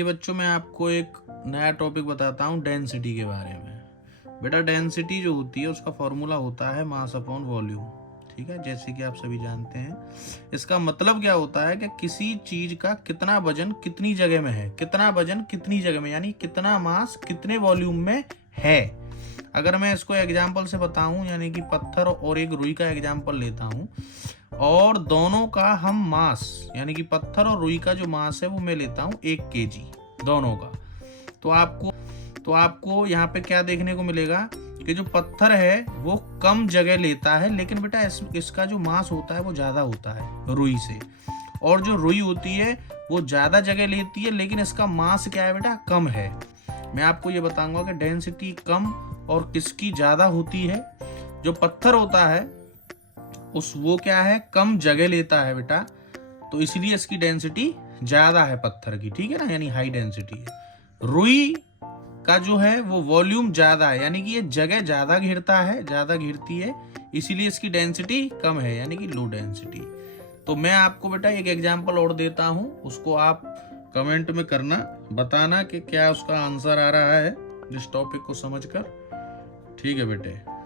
चलिए बच्चों, मैं आपको एक नया टॉपिक बताता हूँ डेंसिटी के बारे में। बेटा डेंसिटी जो होती है उसका फॉर्मूला होता है मास अपॉन वॉल्यूम। ठीक है, जैसे कि आप सभी जानते हैं। इसका मतलब क्या होता है कि किसी चीज का कितना वजन कितनी जगह में है, कितना वजन कितनी जगह में, यानी कितना मास कितने वॉल्यूम में है। अगर मैं इसको एग्जाम्पल से बताऊं, यानी कि पत्थर और एक रुई का एग्जाम्पल लेता हूं, और दोनों का हम मास, यानी कि पत्थर और रुई का जो मास है वो मैं लेता हूं 1 kg दोनों का, तो आपको यहाँ पे क्या देखने को मिलेगा कि जो पत्थर है वो कम जगह लेता है, लेकिन बेटा इसका जो मास होता है वो ज्यादा होता है रुई से। और जो रुई होती है वो ज्यादा जगह लेती है, लेकिन इसका मास क्या है बेटा, कम है। मैं आपको ये बताऊंगा कि डेंसिटी कम और किसकी ज्यादा होती है। जो पत्थर होता है वो क्या है, कम जगह लेता है बेटा, तो इसलिए इसकी डेंसिटी ज्यादा है पत्थर की। ठीक है ना, यानी हाई डेंसिटी है। रुई का जो है वो वॉल्यूम ज्यादा है, यानी कि ये जगह ज्यादा घेरती है, इसीलिए इसकी डेंसिटी कम है, यानी कि लो डेंसिटी। तो मैं आपको बेटा एक एग्जांपल और देता हूं, उसको आप कमेंट में करना, बताना कि क्या उसका आंसर आ रहा है इस टॉपिक को समझकर। ठीक है बेटे।